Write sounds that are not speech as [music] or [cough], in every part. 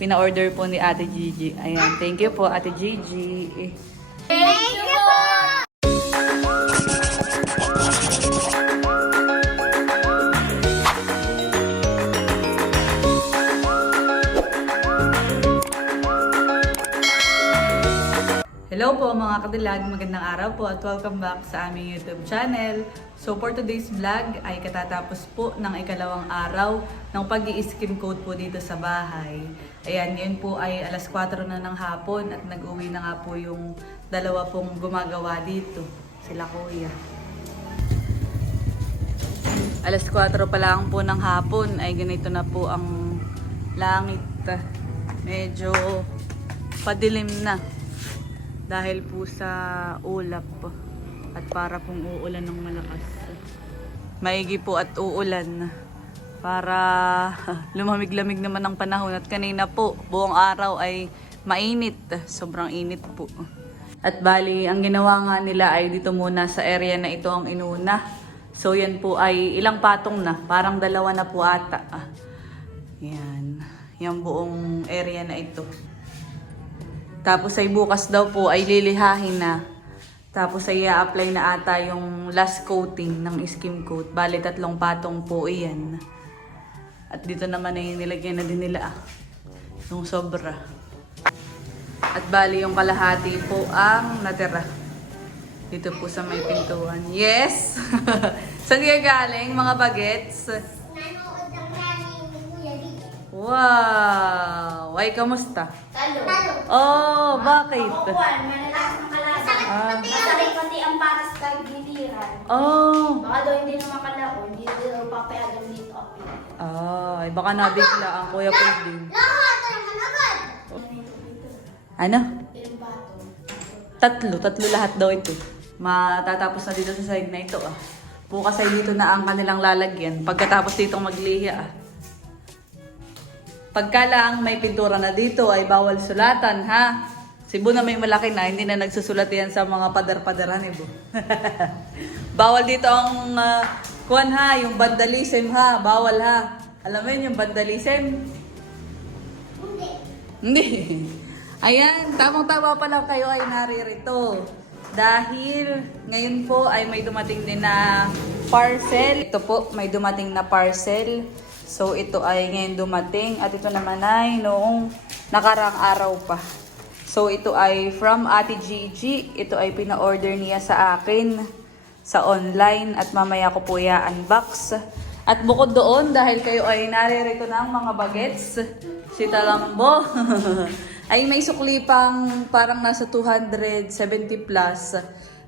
pina-order po ni Ate Gigi. Ayan, thank you po Ate Gigi. Hello po mga kadilag, magandang araw po at welcome back sa aming YouTube channel. So for today's vlog ay katatapos po ng ikalawang araw ng pag skim coat po dito sa bahay. Ayan, ngayon po ay alas 4 na ng hapon at nag-uwi na nga po yung dalawa pong gumagawa dito, sila kuya. Alas 4 pa lang po ng hapon ay ganito na po ang langit. Medyo padilim na dahil po sa ulap at para pong uulan ng malakas. Maigi po at uulan para [laughs] lumamig-lamig naman ang panahon at kanina po buong araw ay mainit, sobrang init po. At bali, ang ginawa nga nila ay dito muna sa area na ito ang inuna. So yan po ay ilang patong na, parang dalawa na po ata. Yan, yung buong area na ito. Tapos ay bukas daw po ay lilihahin na. Tapos ay i-apply na ata yung last coating ng skim coat. Bali tatlong patong po iyan. At dito naman ay nilagyan na din nila ah. Yung sobra. At bali yung kalahati po ang natira. Dito po sa may pintuan. Yes! [laughs] Saan galing mga bagets? Nanood ang rally ni Kuya dito. Wow! Ay, kamusta? Talo. Talo. Oh, bakit? Makukuhan, manalas ng kalasa. Ah. Masakit pati ang patas kahit bitiran. Oh! Baka daw hindi na makalaon, hindi daw papayagan dito ako. Ay, baka nabigla ang Kuya Pulding. Lahat naman agad. Ano? Ilang bato. Tatlo. Tatlo lahat daw ito. Matatapos na dito sa side na ito ah. Bukas ay dito na ang kanilang lalagyan. Pagkatapos ditong magliha ah. Pagka lang may pintura na dito ay bawal sulatan ha. Cebu na may malaki na, hindi na nagsusulat yan sa mga padar-padaran eh. bo. [laughs] bawal dito ang uh, kuwan ha, yung vandalism ha, bawal ha. Alam mo yun, yung vandalism? Hindi. Hindi. [laughs] Ayan, tamang-tama pa lang kayo ay naririto. Dahil ngayon po ay may dumating din na parcel. Ito po, may dumating na parcel. So ito ay ngayon dumating at ito naman ay noong nakarang araw pa. So ito ay from Ate Gigi. Ito ay pina-order niya sa akin sa online at mamaya ko po i-unbox. At bukod doon, dahil kayo ay naririto ng mga bagets, si Talambo, [laughs] ay may sukli pang parang nasa 270 plus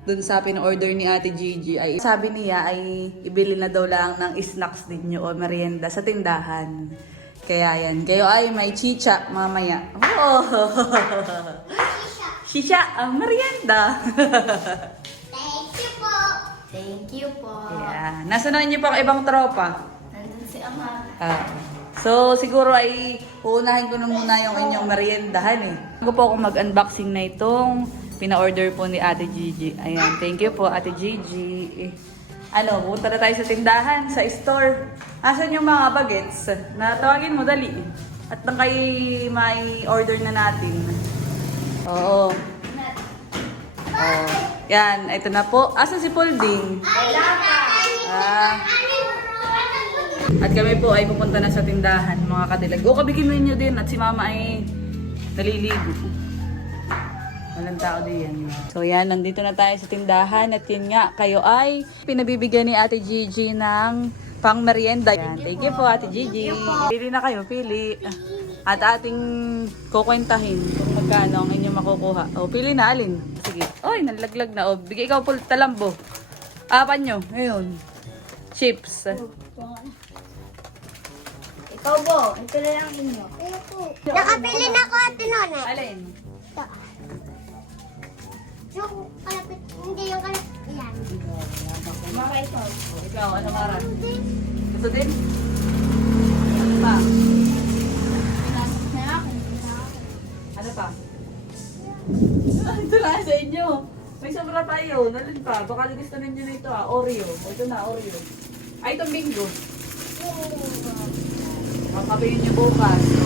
dun sa pin-order ni Ate Gigi. Ay, sabi niya ay ibili na daw lang ng snacks din nyo o merienda sa tindahan. Kaya yan, kayo ay may chicha mamaya. Oh! [laughs] Shisha, ang merienda. Thank you po. Thank you po. yeah. Nasaan niyo pa ang ibang tropa? Nandun si Ama. Ah. So, siguro ay uunahin ko na muna yung inyong meriendahan eh. Bago po ako mag-unboxing na itong pina-order po ni Ate Gigi. Ayan, thank you po Ate Gigi. Ano, punta na tayo sa tindahan, sa store. Asan yung mga bagets? Natawagin mo, dali. At nang kay may order na natin. Oo. Oh. Yan, ito na po. Asan si Paulding? Ah. At kami po ay pupunta na sa tindahan, mga kadilag. O, kabigin mo nyo din at si mama ay naliligo. Walang tao din. So yan, nandito na tayo sa tindahan at yun nga, kayo ay pinabibigyan ni Ate Gigi ng pang merienda. Yan, thank you po Ate Gigi. Pili na kayo, pili. At ating kukwentahin kung magkano ang inyong makukuha. O, pili na, alin? Sige. Oy, nalaglag na. O, bigay ikaw po talambo. Apan nyo, ngayon. Chips. Ikaw po, ito na lang inyo. Nakapili na ako at tinone. Alin? Ito. Yung kalapit, hindi yung kalapit. Yan. Mga ito. Ikaw, ano maran? Gusto din? Ano pa? Ano pa? ito na sa inyo. May sobra pa yun. Alin pa? Baka gusto ninyo na ito ah. Oreo. Ito na, Oreo. Ay, itong bingo. Makabili nyo bukas. So,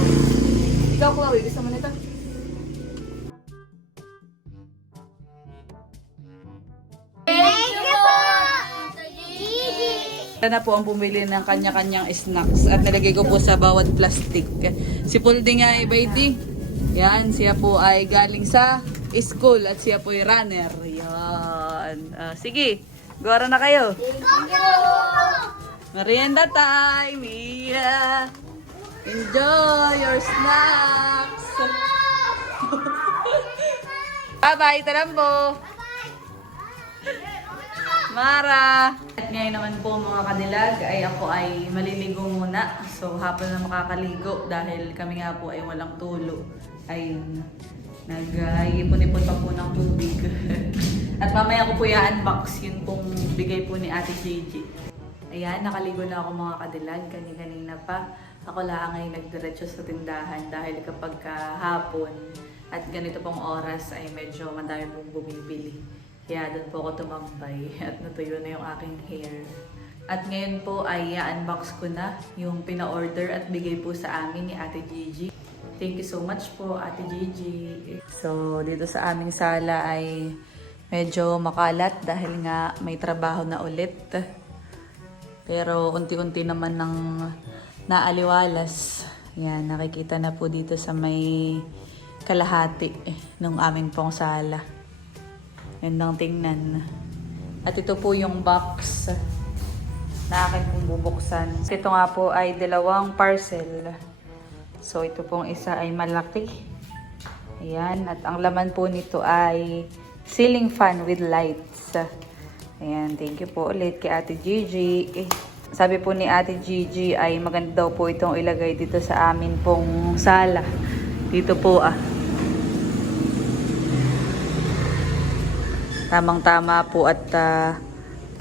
Ikaw, Chloe, gusto mo nito? Ito na po ang pumili ng kanya-kanyang snacks at nilagay ko po sa bawat plastic. Si Puldi nga ay baby. Yan, siya po ay galing sa school at siya po ay runner. Yan. Ah, sige, gora na kayo. Merienda time! Yeah! Enjoy your snacks! [laughs] Bye-bye, talambo! Mara! At ngayon naman po mga kanilag ay ako ay maliligo muna. So hapon na makakaligo dahil kami nga po ay walang tulo. Ay nag-iipon-ipon pa po ng tubig. [laughs] At mamaya ko po i-unbox yun pong bigay po ni Ate Gigi. Ayan, nakaligo na ako mga kadilag. Kani-kanina pa. Ako lang ay nagdiretso sa tindahan dahil kapag kahapon at ganito pong oras ay medyo madami pong bumibili. Kaya doon po ako tumambay [laughs] at natuyo na yung aking hair. At ngayon po ay i-unbox ko na yung pina-order at bigay po sa amin ni Ate Gigi. Thank you so much po Ate Gigi. So dito sa aming sala ay medyo makalat dahil nga may trabaho na ulit. Pero unti-unti naman ng naaliwalas. Yan, nakikita na po dito sa may kalahati ng aming pong sala. Yan ang tingnan. At ito po yung box na akin pong bubuksan. Ito nga po ay dalawang parcel. So ito pong isa ay malaki. Ayan. At ang laman po nito ay ceiling fan with lights. Ayan. Thank you po ulit kay Ate Gigi. Eh, Sabi po ni Ate Gigi ay maganda daw po itong ilagay dito sa amin pong sala. Dito po ah. Tamang-tama po at ah,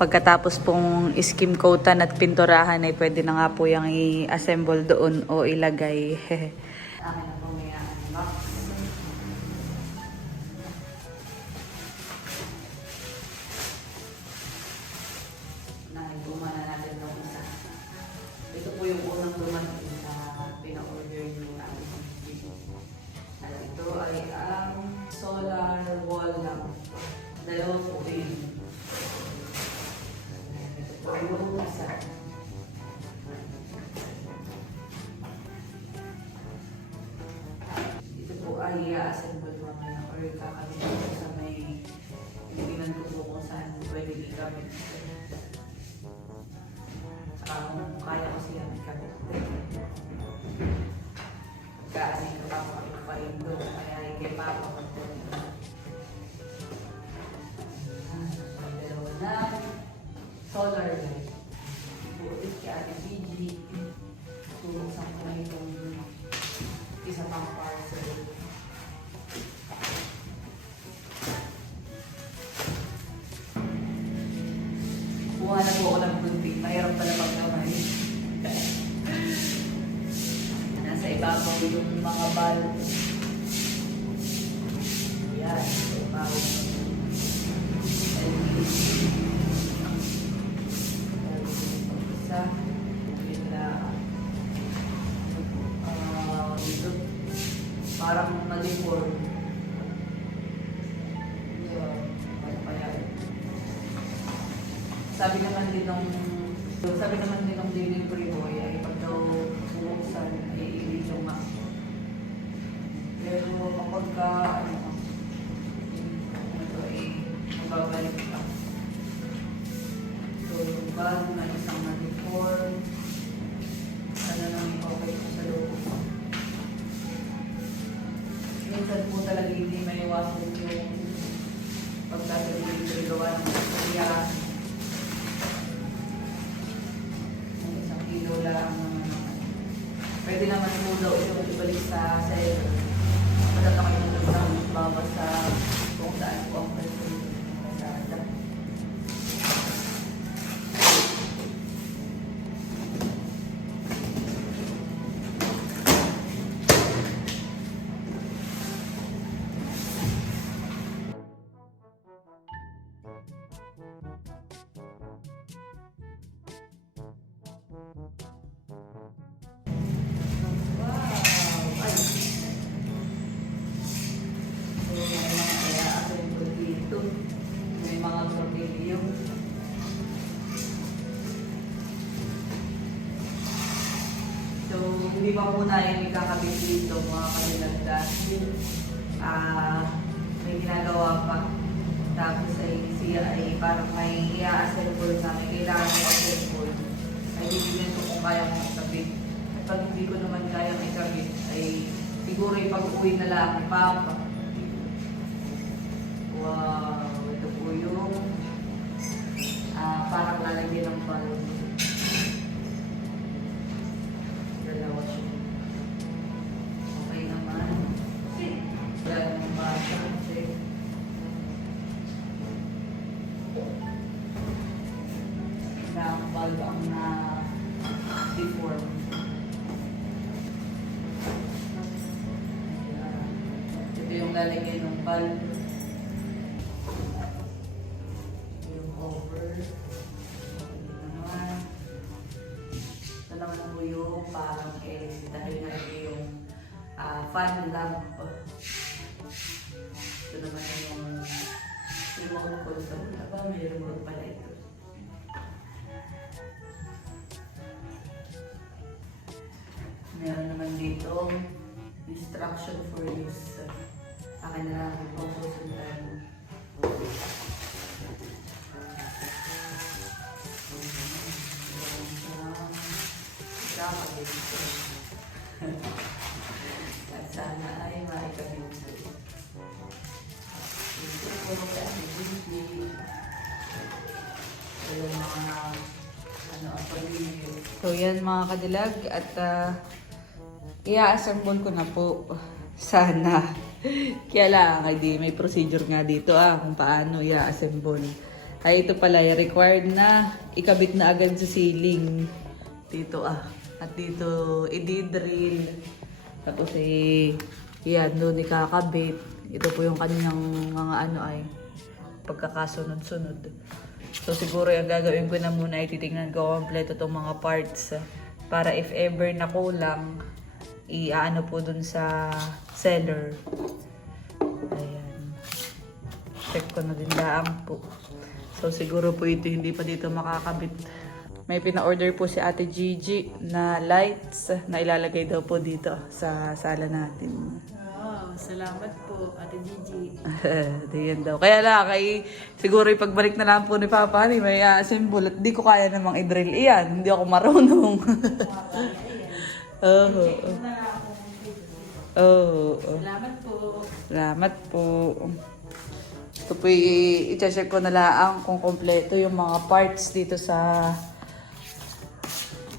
pagkatapos pong skim coatan at pinturahan ay pwede na nga po yung i-assemble doon o ilagay. [laughs] pwede po ako ng gunting. Mahirap pala magkamay. Nasa ibabaw yung mga bulb. Yan. Sa ibabaw. Isa. Sabi naman din ng sabi naman din ng delivery boy ay pag daw bubuksan ay i-read yung map. Pero kapag ka ano ito ay mababalik ka. So bag na isang maniform sana nang okay ko sa loob. Minsan po talaga hindi may iwasan yung pagdadelivery gawa ng Pwede naman po daw yung ibalik sa seller. Matatang yung isang baba sa pa po yung ikakabit dito mga kanilang dahil ah may ginagawa pa. Tapos ay siya ay parang may i-assemble sa amin. Kailangan mo assemble. Ay bibigyan ko kung kaya kong ikabit. At pag hindi ko naman kaya ikabit, ay siguro yung pag-uwi na lang ni Papa. Wow, ito po yung ah parang lalagyan ng balon. Dalawa siya. Okay naman. Wala namang bata kasi na bulb ang na deform. Ayan. Lalagyan ng bulb. Yung over. Naman. Ito naman po yung parang LC dahil nalagay yung ah, fan lamp. Ito naman yung remote control. Aba, may remote pala ito. Meron naman dito instruction for use. Akin na lang kung susundan. At sana ay maikabit ko. Ito po kasi hindi. Yung mga ano pag-review. So yan mga kadilag at uh, i-assemble ko na po. Sana. Kaya lang, hindi may procedure nga dito ah kung paano i-assemble. Ay ito pala, required na ikabit na agad sa ceiling. Dito ah. At dito, i-drill. Tapos eh, yan, doon ikakabit. Ito po yung kanyang mga ano ay pagkakasunod-sunod. So siguro yung gagawin ko na muna ay titignan ko kompleto itong mga parts ah, para if ever na kulang, i-ano po dun sa seller. Ayan. Check ko na din lang po. So siguro po ito hindi pa dito makakabit. May pina-order po si Ate Gigi na lights na ilalagay daw po dito sa sala natin. Wow, salamat po, Ate Gigi. [laughs] Diyan daw. Kaya lang, kay, siguro ipagbalik na lang po ni Papa ni may assemble at di ko kaya namang i-drill iyan. Hindi ako marunong. [laughs] Oo. Oo. Salamat po. Salamat po. Ito po, i- i-check ko na lang kung kompleto yung mga parts dito sa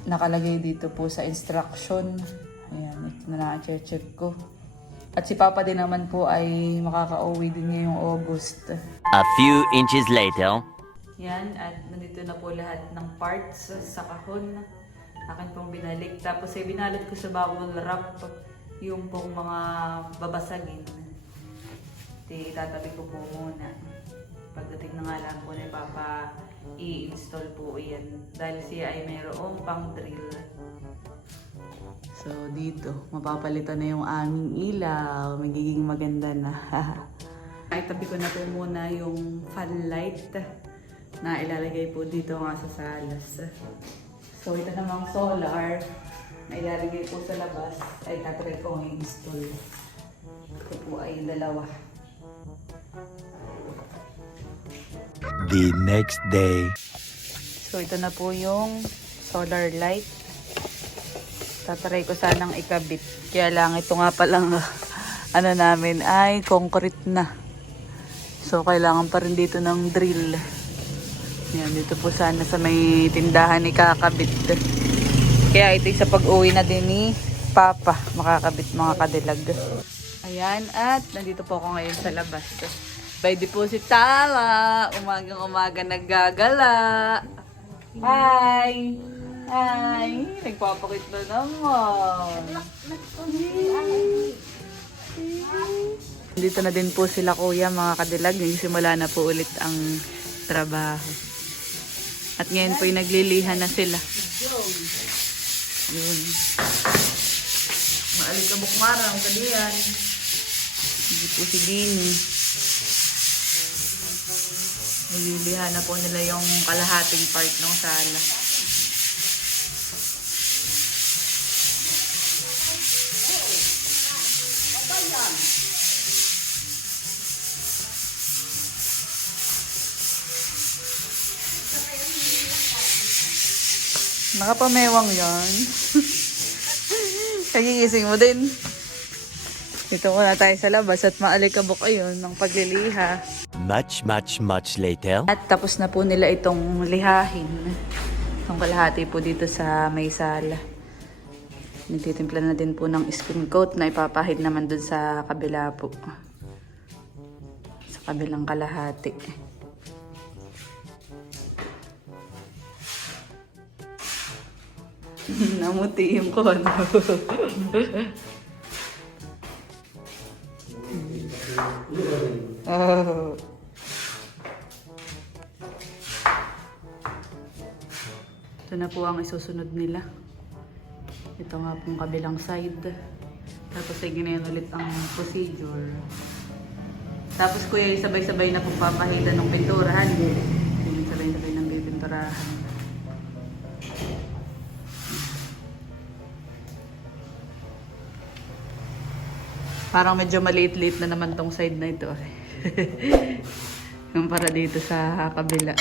nakalagay dito po sa instruction. Ayan, ito na lang i-check ko. At si Papa din naman po ay makaka-uwi din ngayong August. A few inches later. Yan, at nandito na po lahat ng parts sa kahon. Akin pong binalik. Tapos ay binalot ko sa bubble wrap yung pong mga babasagin. Di tatabi ko po muna. Pagdating na nga lang po ni Papa, i-install po yan. Dahil siya ay mayroong pang drill. So dito, mapapalitan na yung aming ilaw. Magiging maganda na. [laughs] Ay, tabi ko na po muna yung fan light na ilalagay po dito nga sa salas. So ito namang solar na ilalagay po sa labas ay tatry ko i-install. Ito po ay dalawa. The next day. So ito na po yung solar light. Tatry ko sanang ikabit. Kaya lang ito nga palang [laughs] ano namin ay concrete na. So kailangan pa rin dito ng drill. Yan, dito po sana sa may tindahan ni kakabit. Kaya ito sa pag-uwi na din ni Papa, makakabit mga kadilag. Ayan, at nandito po ako ngayon sa labas. By deposit tala, umagang umaga naggagala. Hi! Hi! Nagpapakit na naman. Dito na din po sila kuya mga kadilag. Nagsimula na po ulit ang trabaho. At ngayon po yung naglilihan na sila. Yun. Maalikabok marang kadiyan. Hindi po si Dini. Nililihan na po nila yung kalahating part ng sala. Nakapamewang yan. Kagigising mo din. Dito muna tayo sa labas at maalikabok ayun ng pagliliha. Much, much, much later. At tapos na po nila itong lihahin. Itong kalahati po dito sa may sala. Nagtitimpla na din po ng skin coat na ipapahid naman dun sa kabila po. Sa kabilang kalahati. [laughs] Namuti yung kono. [laughs] oh. Ito na po ang isusunod nila. Ito nga pong kabilang side. Tapos ay ginayon ulit ang procedure. Tapos kuya, sabay-sabay na pong papahida ng pinturahan. Sabay-sabay ng pipinturahan. Parang medyo maliit-liit na naman tong side na ito. [laughs] Yung para dito sa kabila.